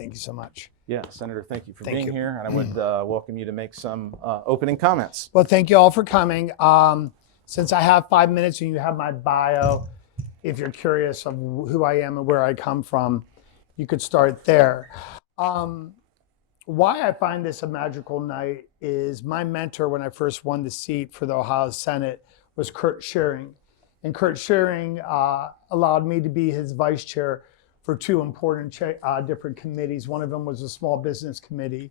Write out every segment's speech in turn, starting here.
Thank you so much. Yeah, Senator, thank you for Thank being you. here, and I would welcome you to make some opening comments. Well, thank you all for coming. Since I have 5 minutes and you have my bio, if you're curious of who I am and where I come from, you could start there. Why I find this a magical night is my mentor when I first won the seat for the Ohio Senate was Kurt Schering. And Kurt Schering allowed me to be his vice chair for two important different committees. One of them was the Small Business Committee.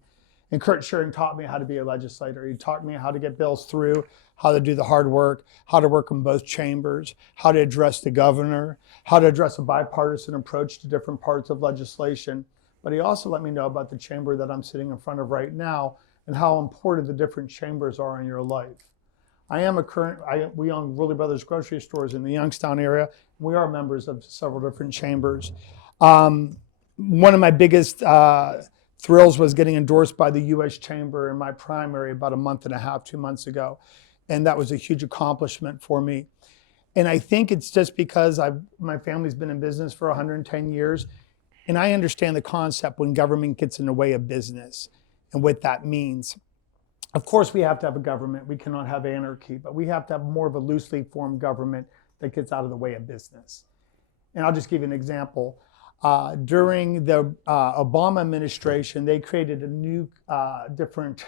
And Kurt Schering taught me how to be a legislator. He taught me how to get bills through, how to do the hard work, how to work in both chambers, how to address the governor, how to address a bipartisan approach to different parts of legislation. But he also let me know about the chamber that I'm sitting in front of right now and how important the different chambers are in your life. We own Rulli Brothers grocery stores in the Youngstown area. We are members of several different chambers. One of my biggest thrills was getting endorsed by the U.S. Chamber in my primary about a month and a half, 2 months ago. And that was a huge accomplishment for me. And I think it's just because my family's been in business for 110 years. And I understand the concept when government gets in the way of business and what that means. Of course, we have to have a government. We cannot have anarchy, but we have to have more of a loosely formed government that gets out of the way of business. And I'll just give you an example. During the Obama administration, they created a new different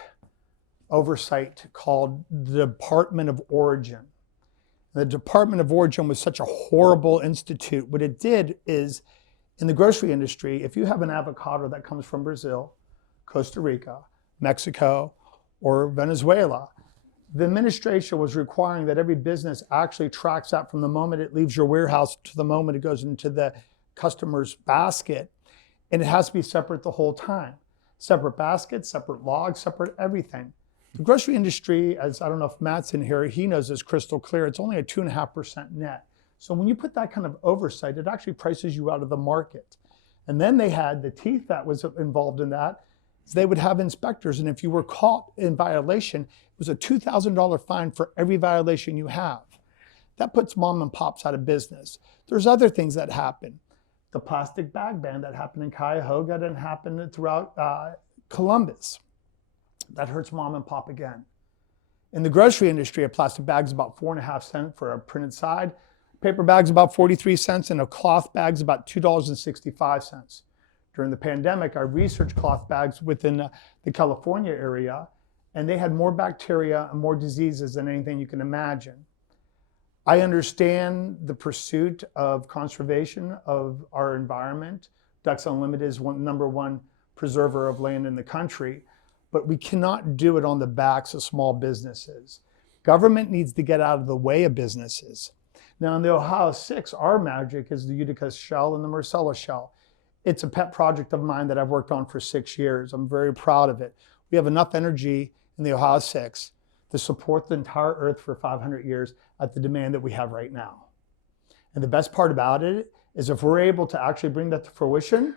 oversight called the Department of Origin. The Department of Origin was such a horrible institute. What it did is, in the grocery industry, if you have an avocado that comes from Brazil, Costa Rica, Mexico, or Venezuela, the administration was requiring that every business actually tracks that from the moment it leaves your warehouse to the moment it goes into the customer's basket. And it has to be separate the whole time. Separate baskets, separate logs, separate everything. The grocery industry, as I don't know if Matt's in here, he knows this crystal clear, it's only a 2.5% net. So when you put that kind of oversight, it actually prices you out of the market. And then they had the teeth that was involved in that. So they would have inspectors, and if you were caught in violation, it was a $2,000 fine for every violation you have. That puts mom and pops out of business. There's other things that happen. The plastic bag ban that happened in Cuyahoga and happened throughout Columbus. That hurts mom and pop again. In the grocery industry, a plastic bag is about 4.5 cents for a printed side. Paper bag's about 43 cents, and a cloth bag's about $2.65. During the pandemic, I researched cloth bags within the California area, and they had more bacteria and more diseases than anything you can imagine. I understand the pursuit of conservation of our environment. Ducks Unlimited is number one preserver of land in the country, but we cannot do it on the backs of small businesses. Government needs to get out of the way of businesses. Now in the Ohio 6, our magic is the Utica shell and the Marcellus shell. It's a pet project of mine that I've worked on for 6 years. I'm very proud of it. We have enough energy in the Ohio 6 to support the entire earth for 500 years at the demand that we have right now. And the best part about it is if we're able to actually bring that to fruition,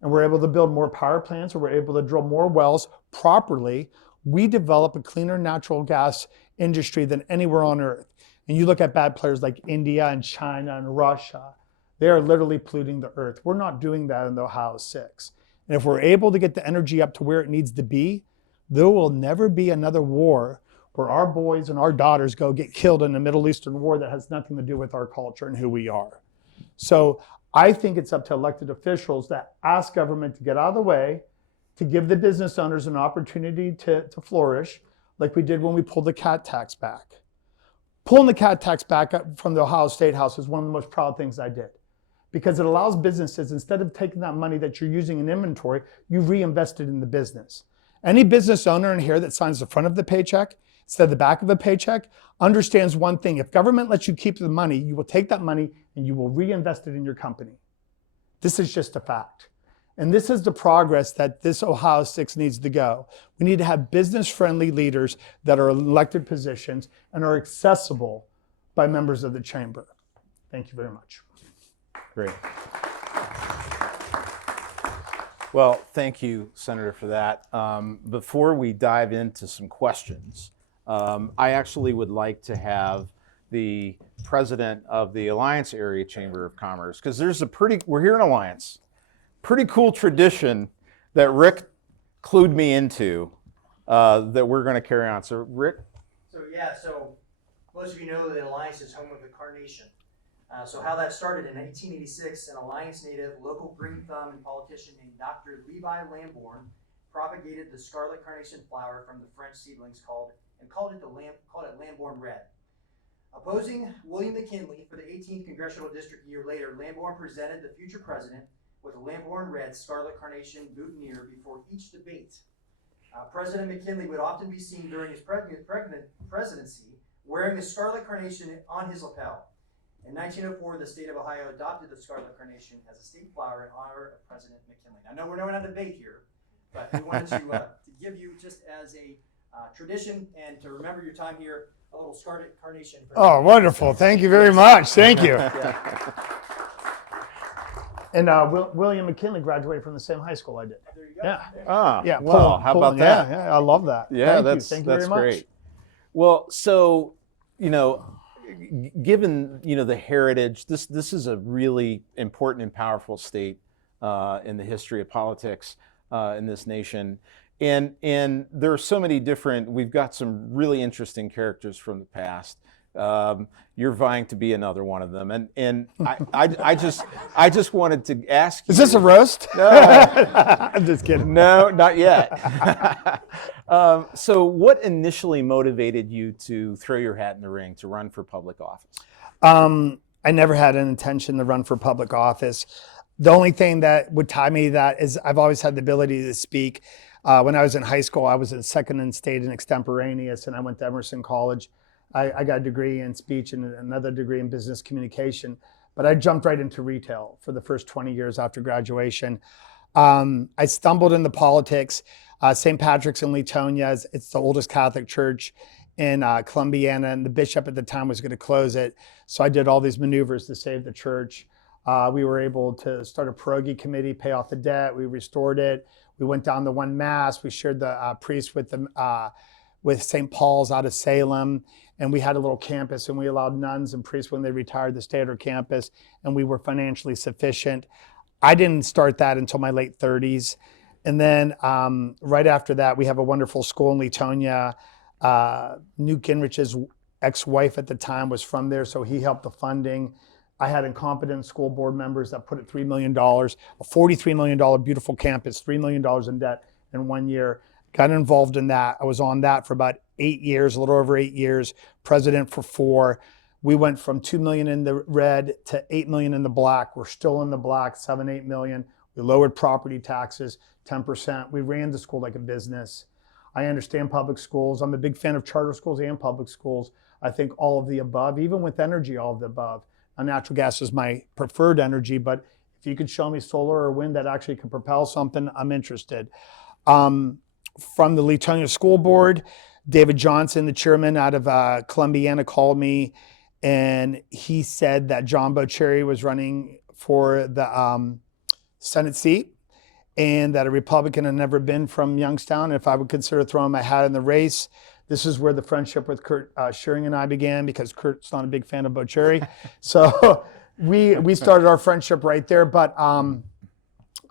and we're able to build more power plants, or we're able to drill more wells properly, we develop a cleaner natural gas industry than anywhere on earth. And you look at bad players like India and China and Russia, they are literally polluting the earth. We're not doing that in the Ohio 6. And if we're able to get the energy up to where it needs to be, there will never be another war where our boys and our daughters go get killed in a Middle Eastern war that has nothing to do with our culture and who we are. So I think it's up to elected officials that ask government to get out of the way, to give the business owners an opportunity to flourish, like we did when we pulled the cat tax back. Pulling the cat tax back up from the Ohio State House is one of the most proud things I did, because it allows businesses, instead of taking that money that you're using in inventory, you reinvest it in the business. Any business owner in here that signs the front of the paycheck instead of the back of the paycheck understands one thing. If government lets you keep the money, you will take that money and you will reinvest it in your company. This is just a fact. And this is the progress that this Ohio 6 needs to go. We need to have business-friendly leaders that are in elected positions and are accessible by members of the chamber. Thank you very much. Great. Well, thank you, Senator, for that. Before we dive into some questions, I actually would like to have the president of the Alliance Area Chamber of Commerce, because we're here in Alliance, pretty cool tradition that Rick clued me into that we're going to carry on. So Rick? So most of you know that Alliance is home of the carnation. So how that started in 1886, an Alliance native, local green thumb and politician named Dr. Levi Lamborn propagated the scarlet carnation flower from the French seedlings called it Lamborn Red. Opposing William McKinley for the 18th Congressional District a year later, Lamborn presented the future president with a Lamborn Red scarlet carnation boutonniere before each debate. President McKinley would often be seen during his presidency wearing the scarlet carnation on his lapel. In 1904, the state of Ohio adopted the scarlet carnation as a state flower in honor of President McKinley. I know we're not on a debate here, but we wanted to give you, just as a tradition and to remember your time here, a little scarlet carnation. Oh, wonderful. Thank you very much. Thank you. And William McKinley graduated from the same high school I did. There you go. Yeah. Ah, Yeah. well, how about that? Yeah, I love that. Yeah, Thank you very much. great. Well, so, given, the heritage, this is a really important and powerful state in the history of politics in this nation. And there are so many we've got some really interesting characters from the past. You're vying to be another one of them. And I just wanted to ask you. Is this a roast? No. I'm just kidding. No, not yet. So what initially motivated you to throw your hat in the ring to run for public office? I never had an intention to run for public office. The only thing that would tie me to that is I've always had the ability to speak. When I was in high school, I was a second in state in extemporaneous, and I went to Emerson College. I got a degree in speech and another degree in business communication, but I jumped right into retail for the first 20 years after graduation. I stumbled into politics. St. Patrick's in Leetonia, it's the oldest Catholic church in Columbiana, and the bishop at the time was going to close it. So I did all these maneuvers to save the church. We were able to start a pierogi committee, pay off the debt. We restored it. We went down to one mass. We shared the priest with St. Paul's out of Salem, and we had a little campus, and we allowed nuns and priests when they retired to stay at our campus, and we were financially sufficient. I didn't start that until my late 30s. And then right after that, we have a wonderful school in Leetonia. Newt Gingrich's ex-wife at the time was from there, so he helped the funding. I had incompetent school board members that put it $3 million, a $43 million beautiful campus, $3 million in debt in 1 year. Got involved in that. I was on that for about 8 years, a little over 8 years, president for 4. We went from 2 million in the red to 8 million in the black. We're still in the black, 7-8 million. We lowered property taxes 10%. We ran the school like a business. I understand public schools. I'm a big fan of charter schools and public schools. I think all of the above, even with energy, all of the above. Now, natural gas is my preferred energy, but if you could show me solar or wind that actually could propel something, I'm interested. From the Leetonia School Board, David Johnson, the chairman out of Columbiana, called me, and he said that John Bocherry was running for the Senate seat, and that a Republican had never been from Youngstown. If I would consider throwing my hat in the race, this is where the friendship with Kurt Shearing and I began, because Kurt's not a big fan of Bocherry. So we started our friendship right there. But I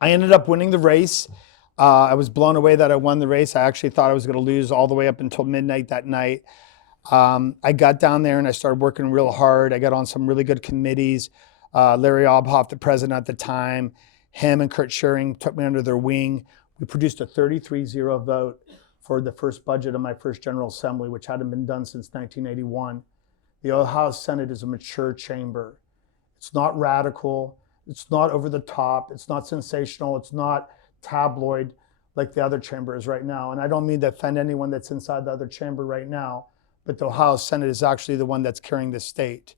ended up winning the race. I was blown away that I won the race. I actually thought I was going to lose all the way up until midnight that night. I got down there and I started working real hard. I got on some really good committees. Larry Obhoff, the president at the time, him and Kurt Shearing took me under their wing. We produced a 33-0 vote for the first budget of my first General Assembly, which hadn't been done since 1981. The Ohio Senate is a mature chamber. It's not radical. It's not over the top. It's not sensational. It's not tabloid like the other chamber is right now. And I don't mean to offend anyone that's inside the other chamber right now, but the Ohio Senate is actually the one that's carrying the state.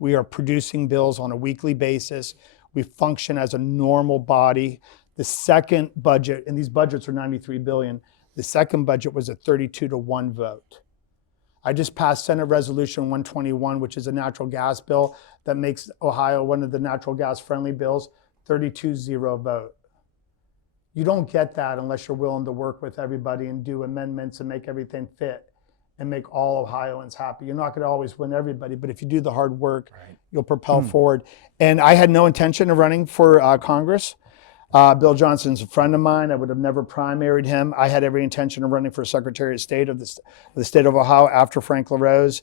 We are producing bills on a weekly basis. We function as a normal body. The second budget, and these budgets are $93 billion, the second budget was a 32-1 vote. I just passed Senate Resolution 121, which is a natural gas bill that makes Ohio one of the natural gas friendly bills, 32-0 vote. You don't get that unless you're willing to work with everybody and do amendments and make everything fit and make all Ohioans happy. You're not going to always win everybody, but if you do the hard work, you'll propel forward. And I had no intention of running for Congress. Bill Johnson's a friend of mine. I would have never primaried him. I had every intention of running for Secretary of State of the state of Ohio after Frank LaRose.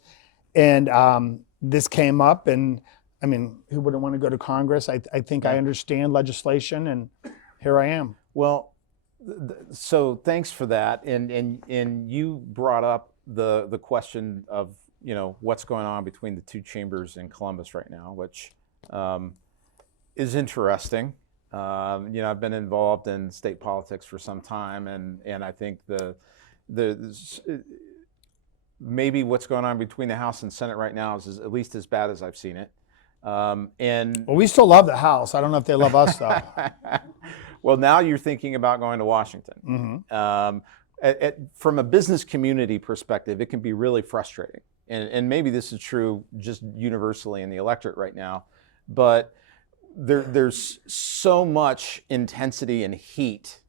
And this came up, and I mean, who wouldn't want to go to Congress? I think I understand legislation, and here I am. Well, so thanks for that. And you brought up the question of, what's going on between the two chambers in Columbus right now, which is interesting. I've been involved in state politics for some time, and I think maybe what's going on between the House and Senate right now is at least as bad as I've seen it. Well, we still love the House. I don't know if they love us though. Well, now you're thinking about going to Washington. Mm-hmm. From a business community perspective, it can be really frustrating, and maybe this is true just universally in the electorate right now, but there's so much intensity and heat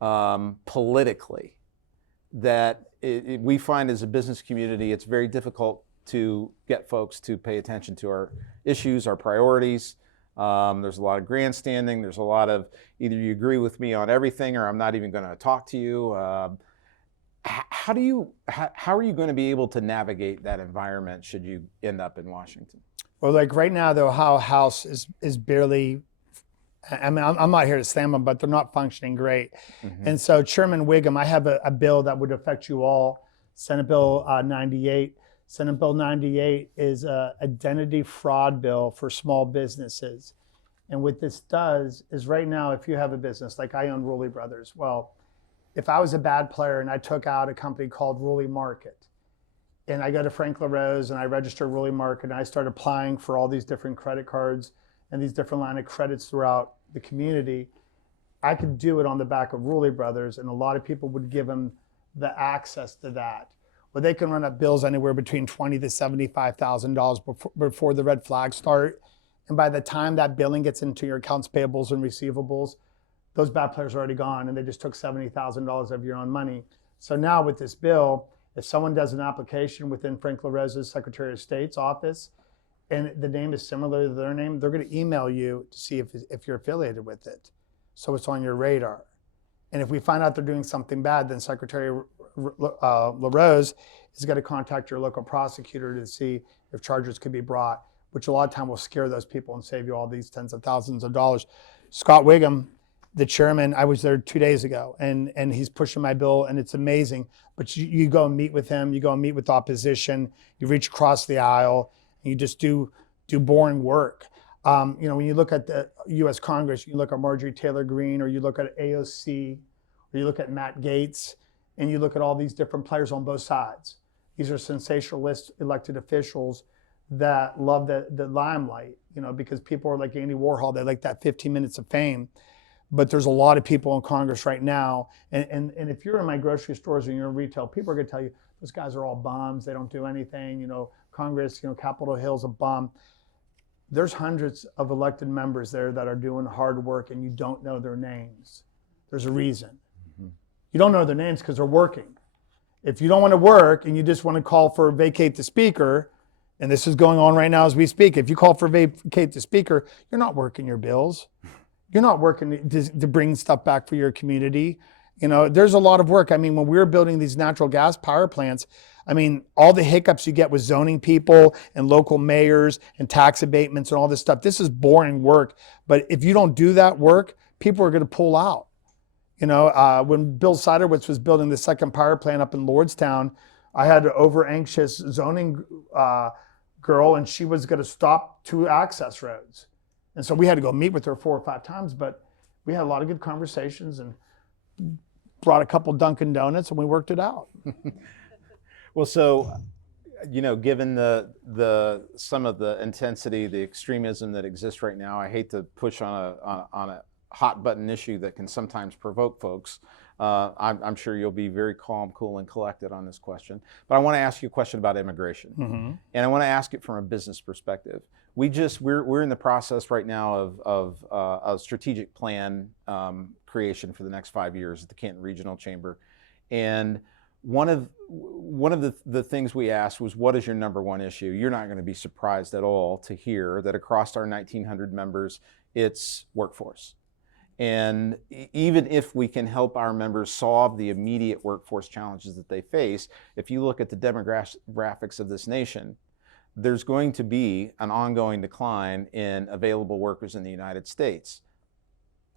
politically that we find as a business community it's very difficult to get folks to pay attention to our issues, our priorities. There's a lot of grandstanding. There's a lot of either you agree with me on everything or I'm not even going to talk to you. How are you going to be able to navigate that environment should you end up in Washington? Well, like right now, the Ohio House is barely, I mean, I'm not here to slam them, but they're not functioning great. Mm-hmm. And so Chairman Wiggum, I have a bill that would affect you all, Senate Bill 98. Senate Bill 98 is an identity fraud bill for small businesses. And what this does is right now, if you have a business, like I own Rulli Brothers, well, if I was a bad player and I took out a company called Rulli Market, and I go to Frank LaRose and I register Rulli Market and I start applying for all these different credit cards and these different line of credits throughout the community, I could do it on the back of Rulli Brothers, and a lot of people would give them the access to that. Well, they can run up bills anywhere between $20,000 to $75,000 before the red flags start. And by the time that billing gets into your accounts payables and receivables, those bad players are already gone, and they just took $70,000 of your own money. So now with this bill, if someone does an application within Frank LaRose's Secretary of State's office, and the name is similar to their name, they're going to email you to see if you're affiliated with it. So it's on your radar. And if we find out they're doing something bad, then Secretary LaRose is going to contact your local prosecutor to see if charges could be brought, which a lot of time will scare those people and save you all these tens of thousands of dollars. Scott Wiggum, the chairman, I was there 2 days ago, and he's pushing my bill, and it's amazing. But you go and meet with him, you go and meet with opposition, you reach across the aisle, and you just do boring work. When you look at the U.S. Congress, you look at Marjorie Taylor Greene, or you look at AOC, or you look at Matt Gaetz, and you look at all these different players on both sides. These are sensationalist elected officials that love the limelight, because people are like Andy Warhol, they like that 15 minutes of fame. But there's a lot of people in Congress right now, and if you're in my grocery stores and you're in retail, people are going to tell you, those guys are all bums, they don't do anything, Congress, Capitol Hill's a bum. There's hundreds of elected members there that are doing hard work, and you don't know their names. There's a reason. Mm-hmm. You don't know their names because they're working. If you don't want to work and you just want to call for vacate the speaker, and this is going on right now as we speak, if you call for vacate the speaker, you're not working your bills. You're not working to bring stuff back for your community. There's a lot of work. I mean, when we were building these natural gas power plants, all the hiccups you get with zoning people and local mayors and tax abatements and all this stuff, this is boring work. But if you don't do that work, people are going to pull out. When Bill Siderwitz was building the second power plant up in Lordstown, I had an over-anxious zoning girl, and she was going to stop 2 access roads. And so we had to go meet with her 4 or 5 times, but we had a lot of good conversations and brought a couple Dunkin' Donuts, and we worked it out. Well, so, given the some of the intensity, the extremism that exists right now, I hate to push on a hot button issue that can sometimes provoke folks. I'm sure you'll be very calm, cool, and collected on this question. But I want to ask you a question about immigration, mm-hmm. and I want to ask it from a business perspective. We're in the process right now of a strategic plan creation for the next 5 years at the Canton Regional Chamber, and one of the things we asked was, what is your number one issue? You're not going to be surprised at all to hear that across our 1,900 members, it's workforce. And even if we can help our members solve the immediate workforce challenges that they face, if you look at the demographics of this nation, there's going to be an ongoing decline in available workers in the United States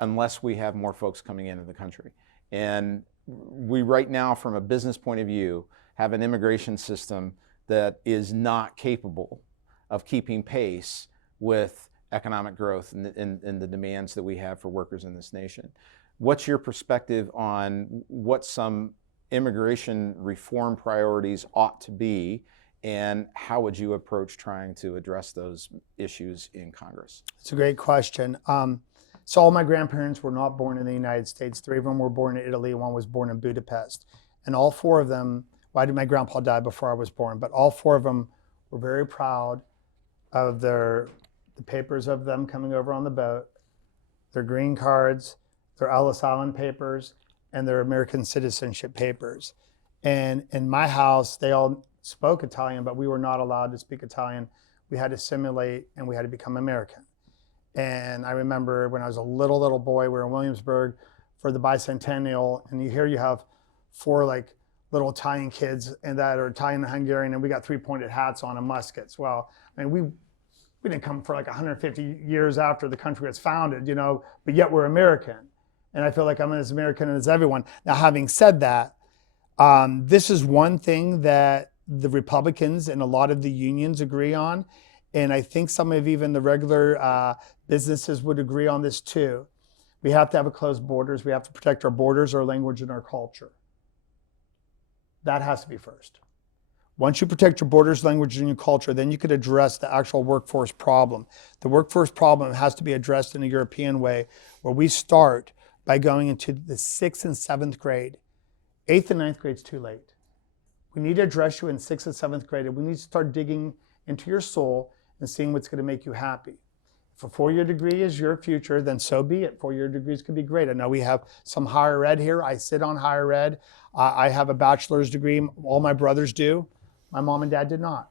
unless we have more folks coming into the country. And we right now, from a business point of view, have an immigration system that is not capable of keeping pace with economic growth and the demands that we have for workers in this nation. What's your perspective on what some immigration reform priorities ought to be, and how would you approach trying to address those issues in Congress? It's a great question. So all my grandparents were not born in the United States. 3 of them were born in Italy, 1 was born in Budapest. And all 4 of them, why did my grandpa die before I was born? But all 4 of them were very proud of the papers of them coming over on the boat, their green cards, their Ellis Island papers, and their American citizenship papers. And in my house, they all spoke Italian, but we were not allowed to speak Italian. We had to assimilate and we had to become American. And I remember when I was a little boy, we were in Williamsburg for the bicentennial, and you have 4 like little Italian kids and that are Italian and Hungarian, and we got 3-pointed hats on and muskets. Well, I mean, we didn't come for like 150 years after the country was founded, you know, but yet we're American. And I feel like I'm as American as everyone. Now, having said that, this is one thing that the Republicans and a lot of the unions agree on. And I think some of even the regular businesses would agree on this too. We have to have a closed borders. We have to protect our borders, our language, and our culture. That has to be first. Once you protect your borders, language, and your culture, then you could address the actual workforce problem. The workforce problem has to be addressed in a European way, where we start by going into the 6th and 7th grade. 8th and 9th grade is too late. We need to address you in 6th and 7th grade, and we need to start digging into your soul and seeing what's going to make you happy. If a 4-year degree is your future, then so be it. 4-year degrees could be great. I know we have some higher ed here. I sit on higher ed. I have a bachelor's degree. All my brothers do. My mom and dad did not.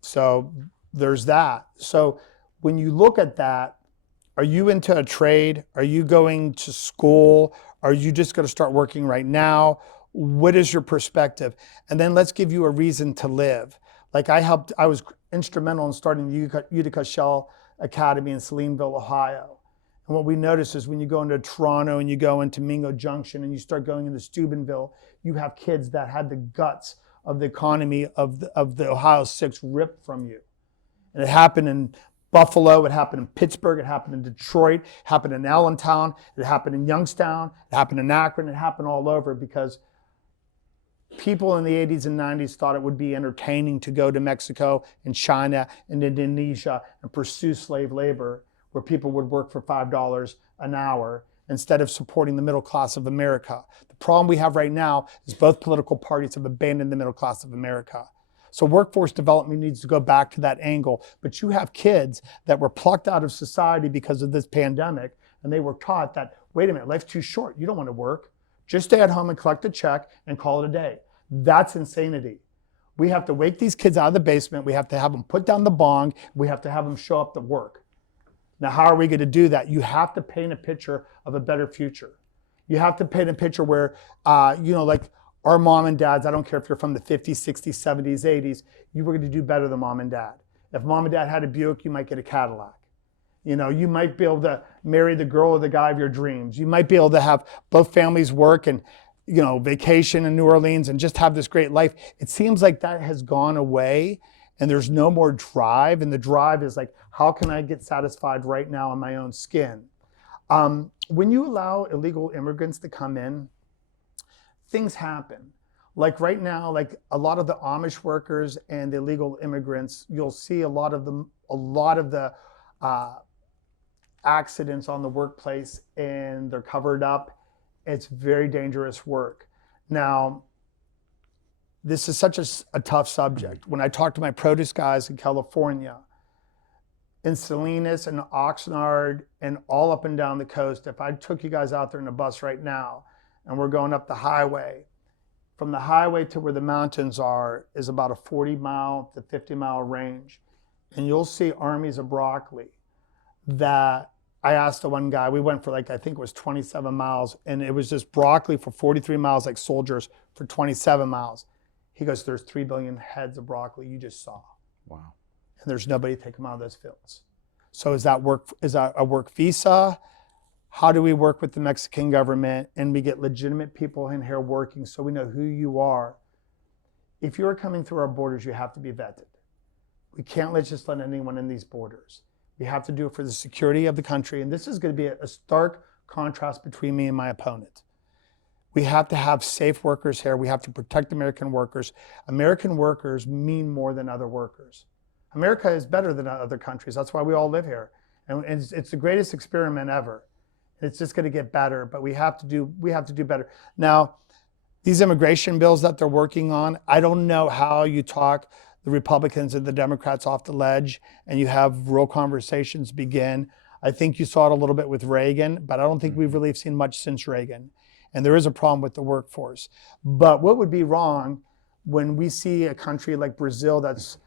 So there's that. So when you look at that, are you into a trade? Are you going to school? Are you just going to start working right now? What is your perspective? And then let's give you a reason to live. Like I was instrumental in starting the Utica Shell Academy in Salineville, Ohio. And what we notice is when you go into Toronto and you go into Mingo Junction and you start going into Steubenville, you have kids that had the guts of the economy of the Ohio 6 ripped from you. And it happened in Buffalo, it happened in Pittsburgh, it happened in Detroit, it happened in Allentown, it happened in Youngstown, it happened in Akron, it happened all over because people in the 80s and 90s thought it would be entertaining to go to Mexico and China and Indonesia and pursue slave labor where people would work for $5 an hour instead of supporting the middle class of America. The problem we have right now is both political parties have abandoned the middle class of America. So workforce development needs to go back to that angle. But you have kids that were plucked out of society because of this pandemic, and they were taught that, wait a minute, life's too short. You don't want to work. Just stay at home and collect a check and call it a day. That's insanity. We have to wake these kids out of the basement. We have to have them put down the bong. We have to have them show up to work. Now, how are we going to do that? You have to paint a picture of a better future. You have to paint a picture where, like our mom and dads, I don't care if you're from the 50s, 60s, 70s, 80s, you were going to do better than mom and dad. If mom and dad had a Buick, you might get a Cadillac. You know, you might be able to marry the girl or the guy of your dreams. You might be able to have both families work and, vacation in New Orleans and just have this great life. It seems like that has gone away and there's no more drive. And the drive is like, how can I get satisfied right now in my own skin? When you allow illegal immigrants to come in, things happen. Like right now, like a lot of the Amish workers and the illegal immigrants, you'll see a lot of the accidents on the workplace and they're covered up. It's very dangerous work. Now, this is such a tough subject. When I talk to my produce guys in California, in Salinas and Oxnard and all up and down the coast, if I took you guys out there in a bus right now and we're going up the highway, from the highway to where the mountains are is about a 40-mile to 50-mile range. And you'll see armies of broccoli that I asked the one guy, we went for like, I think it was 27 miles, and it was just broccoli for 43 miles, like soldiers for 27 miles. He goes, there's 3 billion heads of broccoli you just saw. Wow. And there's nobody to take them out of those fields. So is that a work visa? How do we work with the Mexican government and we get legitimate people in here working so we know who you are? If you're coming through our borders, you have to be vetted. We can't just let anyone in these borders. We have to do it for the security of the country. And this is going to be a stark contrast between me and my opponent. We have to have safe workers here. We have to protect American workers. American workers mean more than other workers. America is better than other countries. That's why we all live here. And it's the greatest experiment ever. It's just going to get better, but we have to do better. Now, these immigration bills that they're working on, I don't know how you talk the Republicans and the Democrats off the ledge and you have real conversations begin. I think you saw it a little bit with Reagan, but I don't think we've really seen much since Reagan. And there is a problem with the workforce. But what would be wrong when we see a country like Brazil that's,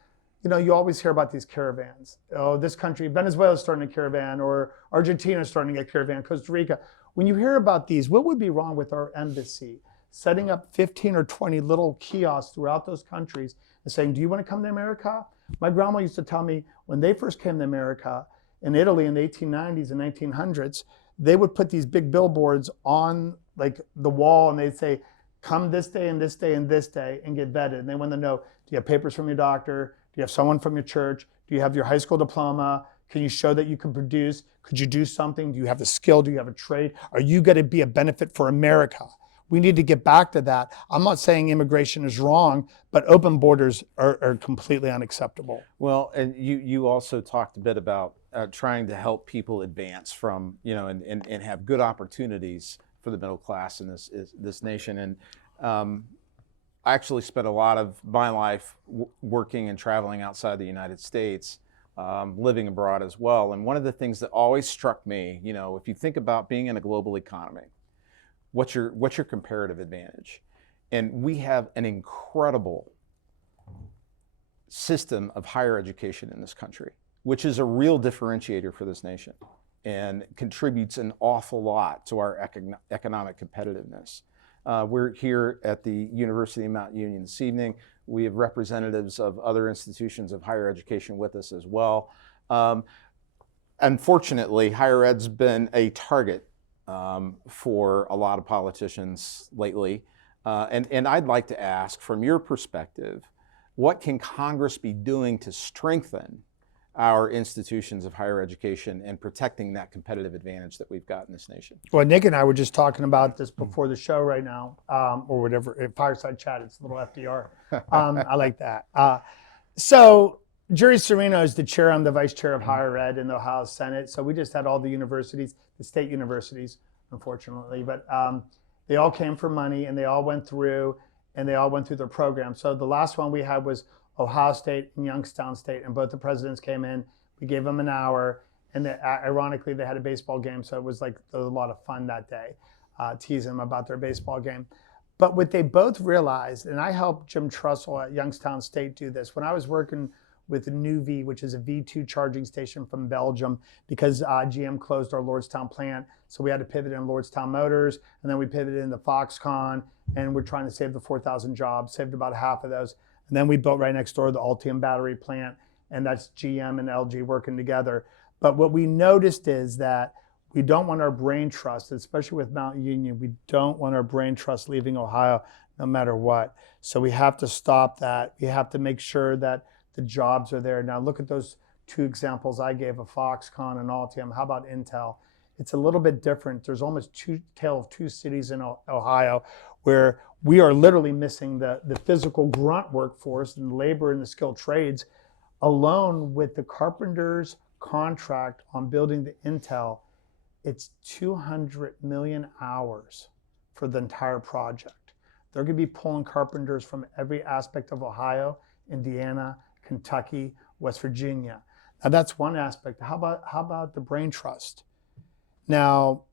you always hear about these caravans. Oh, this country, Venezuela is starting a caravan, or Argentina is starting a caravan, Costa Rica. When you hear about these, what would be wrong with our embassy setting up 15 or 20 little kiosks throughout those countries and saying, do you want to come to America? My grandma used to tell me when they first came to America in Italy in the 1890s and 1900s, they would put these big billboards on like the wall and they'd say, come this day and this day and this day and get vetted. And they want to know, do you have papers from your doctor? Do you have someone from your church? Do you have your high school diploma? Can you show that you can produce? Could you do something? Do you have the skill? Do you have a trade? Are you going to be a benefit for America? We need to get back to that. I'm not saying immigration is wrong, but open borders are completely unacceptable. Well, and you also talked a bit about trying to help people advance from, and have good opportunities for the middle class in this nation. And I actually spent a lot of my life working and traveling outside the United States, living abroad as well. And one of the things that always struck me, if you think about being in a global economy, what's your comparative advantage? And we have an incredible system of higher education in this country, which is a real differentiator for this nation and contributes an awful lot to our economic competitiveness. We're here at the University of Mount Union this evening. We have representatives of other institutions of higher education with us as well. Unfortunately, higher ed's been a target for a lot of politicians lately. And I'd like to ask, from your perspective, what can Congress be doing to strengthen our institutions of higher education and protecting that competitive advantage that we've got in this nation? Well, Nick and I were just talking about this before the show right now, or whatever, fireside chat, it's a little FDR. I like that. So Jerry Serino is the chair, I'm the vice chair of higher ed in the Ohio Senate. So we just had all the universities, the state universities, unfortunately, but they all came for money and they all went through their program. So the last one we had was Ohio State and Youngstown State, and both the presidents came in. We gave them an hour, and ironically, they had a baseball game, so it was a lot of fun that day, teasing them about their baseball game. But what they both realized, and I helped Jim Trussell at Youngstown State do this, when I was working with NUV, which is a V2 charging station from Belgium, because GM closed our Lordstown plant, so we had to pivot in Lordstown Motors, and then we pivoted into Foxconn, and we're trying to save the 4,000 jobs, saved about half of those. And then we built right next door the Ultium battery plant, and that's GM and LG working together. But what we noticed is that we don't want our brain trust, especially with Mount Union, we don't want our brain trust leaving Ohio no matter what. So we have to stop that. We have to make sure that the jobs are there. Now look at those two examples I gave of Foxconn and Ultium. How about Intel? It's a little bit different. There's almost tale of two cities in Ohio where we are literally missing the physical grunt workforce and labor in the skilled trades. Alone with the carpenters contract on building the Intel, it's 200 million hours for the entire project. They're going to be pulling carpenters from every aspect of Ohio, Indiana, Kentucky, West Virginia. Now that's one aspect. How about the brain trust? Now,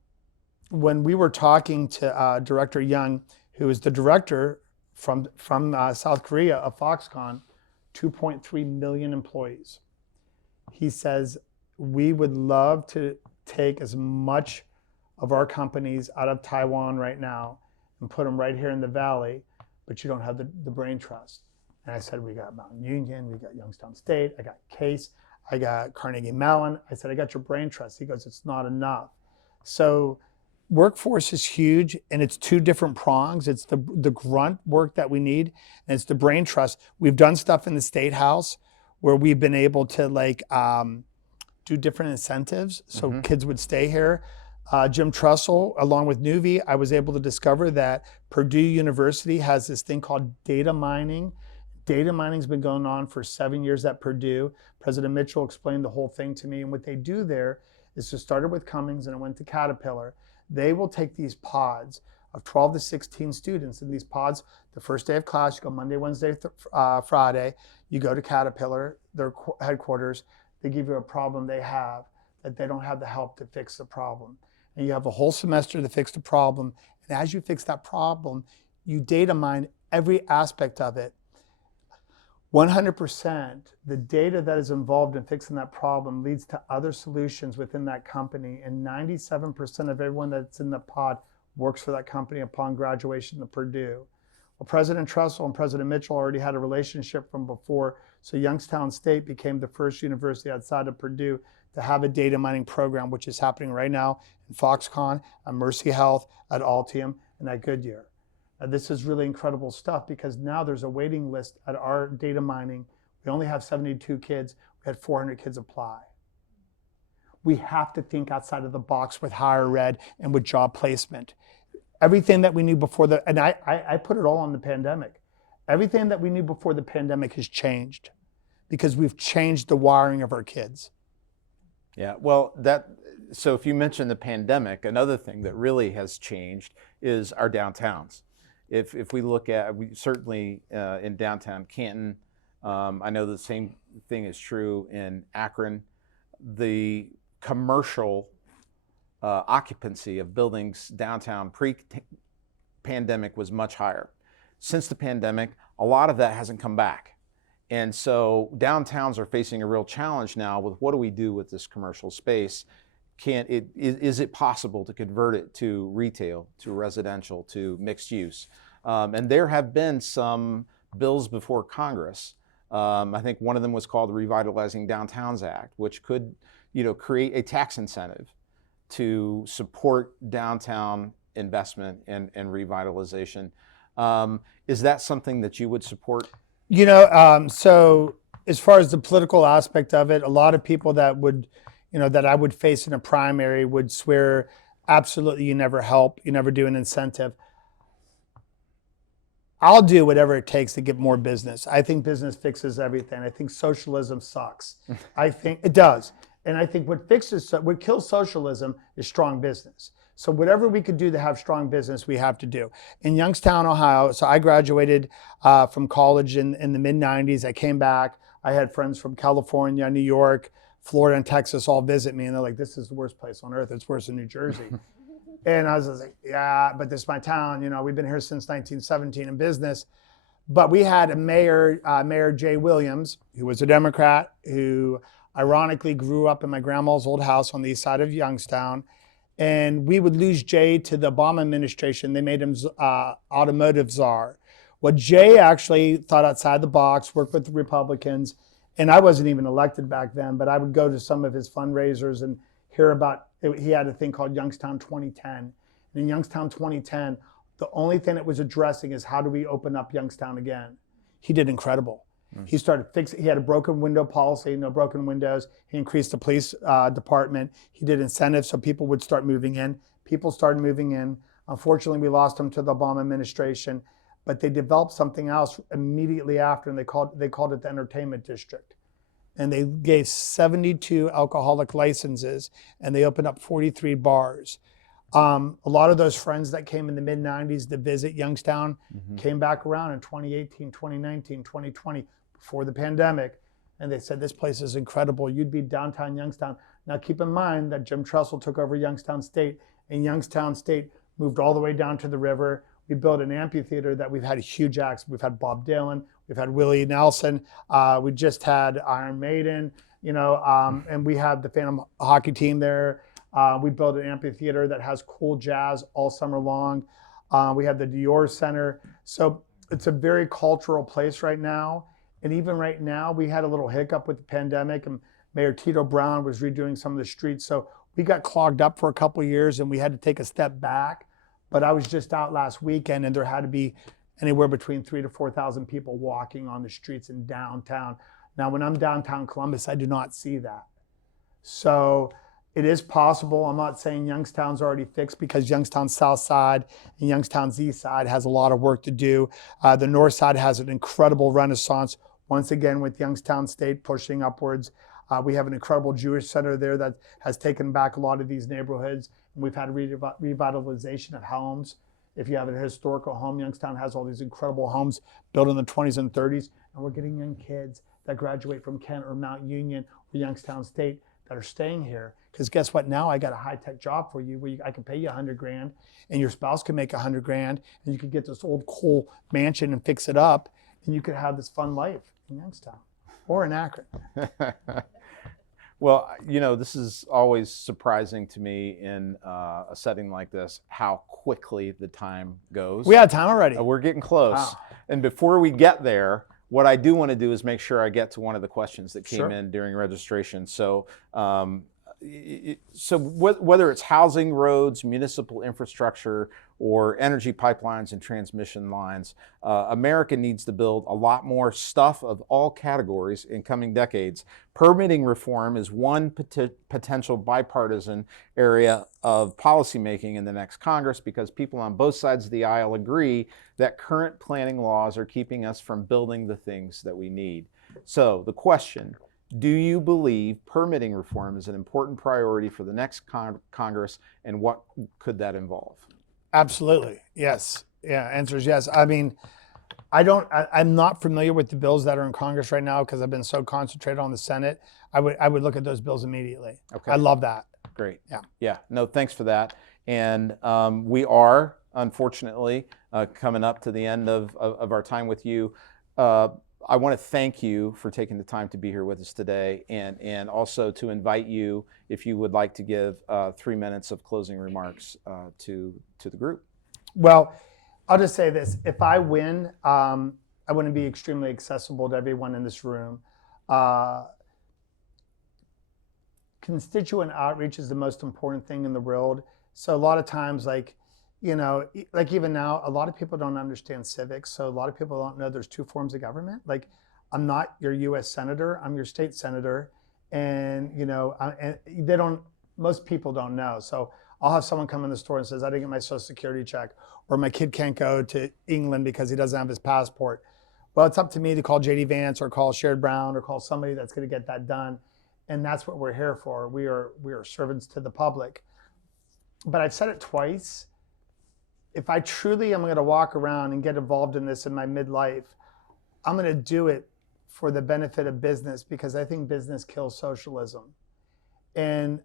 when we were talking to Director Young, who is the director from South Korea of Foxconn, 2.3 million employees. He says, we would love to take as much of our companies out of Taiwan right now and put them right here in the Valley, but you don't have the brain trust. And I said, we got Mountain Union, we got Youngstown State, I got Case, I got Carnegie Mellon. I said, I got your brain trust. He goes, it's not enough. So workforce is huge, and it's two different prongs. It's the grunt work that we need, and it's the brain trust. We've done stuff in the State House where we've been able to do different incentives so kids would stay here. Jim Trussell, along with Nuvi, I was able to discover that Purdue University has this thing called data mining. Data mining's been going on for 7 years at Purdue. President Mitchell explained the whole thing to me, and what they do there is it started with Cummings and it went to Caterpillar. They will take these pods of 12 to 16 students. In these pods, the first day of class, you go Monday, Wednesday, Friday, you go to Caterpillar, their headquarters, they give you a problem they have that they don't have the help to fix the problem. And you have a whole semester to fix the problem. And as you fix that problem, you data mine every aspect of it. 100%, the data that is involved in fixing that problem leads to other solutions within that company. And 97% of everyone that's in the pod works for that company upon graduation to Purdue. Well, President Trussell and President Mitchell already had a relationship from before. So Youngstown State became the first university outside of Purdue to have a data mining program, which is happening right now in Foxconn, at Mercy Health, at Altium, and at Goodyear. This is really incredible stuff because now there's a waiting list at our data mining. We only have 72 kids. We had 400 kids apply. We have to think outside of the box with higher ed and with job placement. Everything that we knew before and I put it all on the pandemic. Everything that we knew before the pandemic has changed because we've changed the wiring of our kids. Yeah, well, so if you mention the pandemic, another thing that really has changed is our downtowns. If we look at, we certainly in downtown Canton, I know the same thing is true in Akron. The commercial occupancy of buildings downtown pre-pandemic was much higher. Since the pandemic, a lot of that hasn't come back. And so downtowns are facing a real challenge now with what do we do with this commercial space? Is it possible to convert it to retail, to residential, to mixed use? And there have been some bills before Congress. I think one of them was called the Revitalizing Downtowns Act, which could, create a tax incentive to support downtown investment and revitalization. Is that something that you would support? So as far as the political aspect of it, a lot of people that would, that I would face in a primary would swear, absolutely, you never help, you never do an incentive. I'll do whatever it takes to get more business. I think business fixes everything. I think socialism sucks. I think it does. And I think what kills socialism is strong business. So whatever we could do to have strong business, we have to do. In Youngstown, Ohio, so I graduated from college in the mid-90s. I came back. I had friends from California, New York, Florida, and Texas all visit me. And they're like, this is the worst place on earth. It's worse than New Jersey. And I was like, yeah, but this is my town. We've been here since 1917 in business. But we had a mayor, Mayor Jay Williams, who was a Democrat, who ironically grew up in my grandma's old house on the east side of Youngstown. And we would lose Jay to the Obama administration. They made him automotive czar. Well, Jay actually thought outside the box, worked with the Republicans. And I wasn't even elected back then, but I would go to some of his fundraisers and hear about, he had a thing called Youngstown 2010. And in Youngstown 2010, the only thing it was addressing is how do we open up Youngstown again? He did incredible. He started fixing, he had a broken window policy, no broken windows. He increased the police department. He did incentives so people would start moving in. People started moving in. Unfortunately, we lost him to the Obama administration, but they developed something else immediately after, and they called it the entertainment district. And they gave 72 alcoholic licenses, and they opened up 43 bars. A lot of those friends that came in the mid-90s to visit Youngstown came back around in 2018, 2019, 2020, before the pandemic, and they said, this place is incredible. You'd be downtown Youngstown. Now keep in mind that Jim Trussell took over Youngstown State, and Youngstown State moved all the way down to the river. We built an amphitheater that we've had huge acts. We've had Bob Dylan, we've had Willie Nelson, we just had Iron Maiden, and we have the Phantom hockey team there. We built an amphitheater that has cool jazz all summer long. We have the Dior Center. So it's a very cultural place right now. And even right now, we had a little hiccup with the pandemic, and Mayor Tito Brown was redoing some of the streets. So we got clogged up for a couple of years and we had to take a step back. But I was just out last weekend and there had to be anywhere between 3,000 to 4,000 people walking on the streets in downtown. Now, when I'm downtown Columbus, I do not see that. So it is possible. I'm not saying Youngstown's already fixed, because Youngstown's south side and Youngstown's east side has a lot of work to do. The north side has an incredible renaissance, once again, with Youngstown State pushing upwards. We have an incredible Jewish center there that has taken back a lot of these neighborhoods. And we've had revitalization of homes. If you have a historical home, Youngstown has all these incredible homes built in the 20s and 30s. And we're getting young kids that graduate from Kent or Mount Union or Youngstown State that are staying here. Because guess what? Now I got a high-tech job for you where I can pay you $100,000 and your spouse can make $100,000 and you could get this old cool mansion and fix it up and you could have this fun life in Youngstown or in Akron. Well, you know, this is always surprising to me in a setting like this, how quickly the time goes. We had time already. We're getting close. Wow. And before we get there, what I do want to do is make sure I get to one of the questions that came Sure. in during registration. So, whether it's housing, roads, municipal infrastructure, or energy pipelines and transmission lines, America needs to build a lot more stuff of all categories in coming decades. Permitting reform is one potential bipartisan area of policymaking in the next Congress, because people on both sides of the aisle agree that current planning laws are keeping us from building the things that we need. So the question: do you believe permitting reform is an important priority for the next Congress, and what could that involve? Absolutely. Yes. Yeah. Answer is yes. I mean, I'm not familiar with the bills that are in Congress right now because I've been so concentrated on the Senate. I would look at those bills immediately. Okay. I love that. Great. Yeah. Yeah. No, thanks for that. And we are, unfortunately, coming up to the end of our time with you. I want to thank you for taking the time to be here with us today, and also to invite you, if you would like to give 3 minutes of closing remarks to the group. Well, I'll just say this. If I win, I want to be extremely accessible to everyone in this room. Constituent outreach is the most important thing in the world. So a lot of times, like even now, a lot of people don't understand civics. So a lot of people don't know there's two forms of government. Like, I'm not your U.S. senator, I'm your state senator. And, and most people don't know. So I'll have someone come in the store and says, I didn't get my Social Security check, or my kid can't go to England because he doesn't have his passport. Well, it's up to me to call J.D. Vance or call Sherrod Brown or call somebody that's going to get that done. And that's what we're here for. We are servants to the public. But I've said it twice. If I truly am going to walk around and get involved in this in my midlife, I'm going to do it for the benefit of business, because I think business kills socialism. And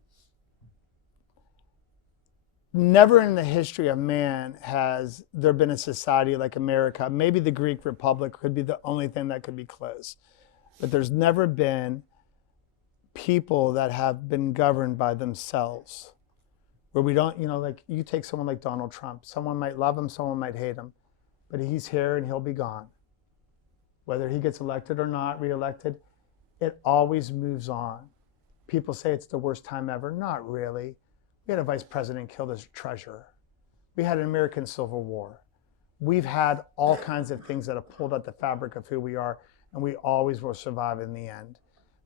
never in the history of man has there been a society like America. Maybe the Greek Republic could be the only thing that could be close. But there's never been people that have been governed by themselves, where we don't, like you take someone like Donald Trump. Someone might love him, someone might hate him, but he's here and he'll be gone. Whether he gets elected or not, reelected, it always moves on. People say it's the worst time ever. Not really. We had a vice president killed his treasurer. We had an American Civil War. We've had all kinds of things that have pulled at the fabric of who we are, and we always will survive in the end.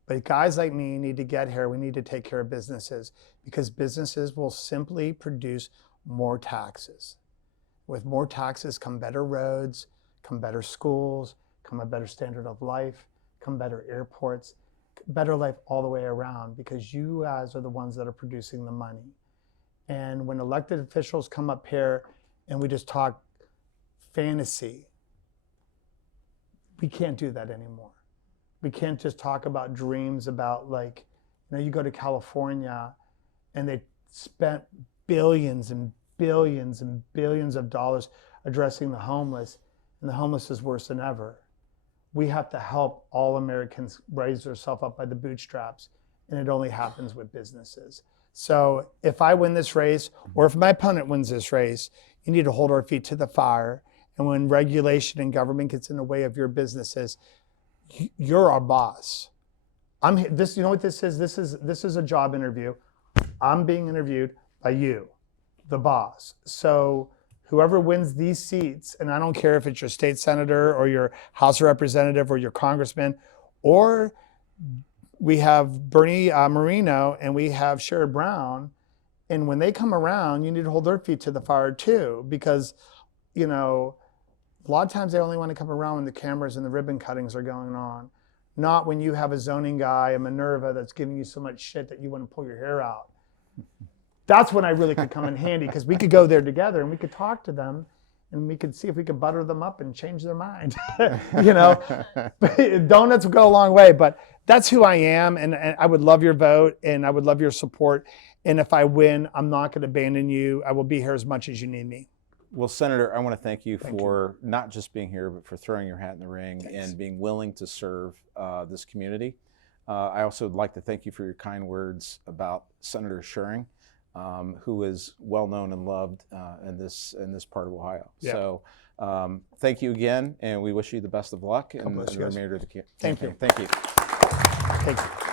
But guys like me need to get here. We need to take care of businesses, because businesses will simply produce more taxes. With more taxes come better roads, come better schools, come a better standard of life, come better airports, better life all the way around, because you guys are the ones that are producing the money. And when elected officials come up here and we just talk fantasy, we can't do that anymore. We can't just talk about dreams about, like, you go to California and they spent billions and billions and billions of dollars addressing the homeless, and the homeless is worse than ever. We have to help all Americans raise themselves up by the bootstraps, and it only happens with businesses. So if I win this race, or if my opponent wins this race, you need to hold our feet to the fire. And when regulation and government gets in the way of your businesses, you're our boss. This. You know what this is? This is a job interview. I'm being interviewed by you, the boss. So whoever wins these seats, and I don't care if it's your state senator or your House representative or your congressman, or we have Bernie Moreno and we have Sherrod Brown, and when they come around, you need to hold their feet to the fire too, because, you know, a lot of times they only want to come around when the cameras and the ribbon cuttings are going on, not when you have a zoning guy, a Minerva, that's giving you so much shit that you want to pull your hair out. That's when I really could come in handy, because we could go there together and we could talk to them and we could see if we could butter them up and change their mind. You know, donuts will go a long way, but that's who I am. And I would love your vote and I would love your support. And if I win, I'm not going to abandon you. I will be here as much as you need me. Well, Senator, I want to thank you for not just being here, but for throwing your hat in the ring. Thanks. And being willing to serve this community. I also would like to thank you for your kind words about Senator Schering, who is well known and loved in this part of Ohio. Yeah. So thank you again, and we wish you the best of luck in the bless you guys. remainder of the campaign. Thank you. Thank you. Thank you.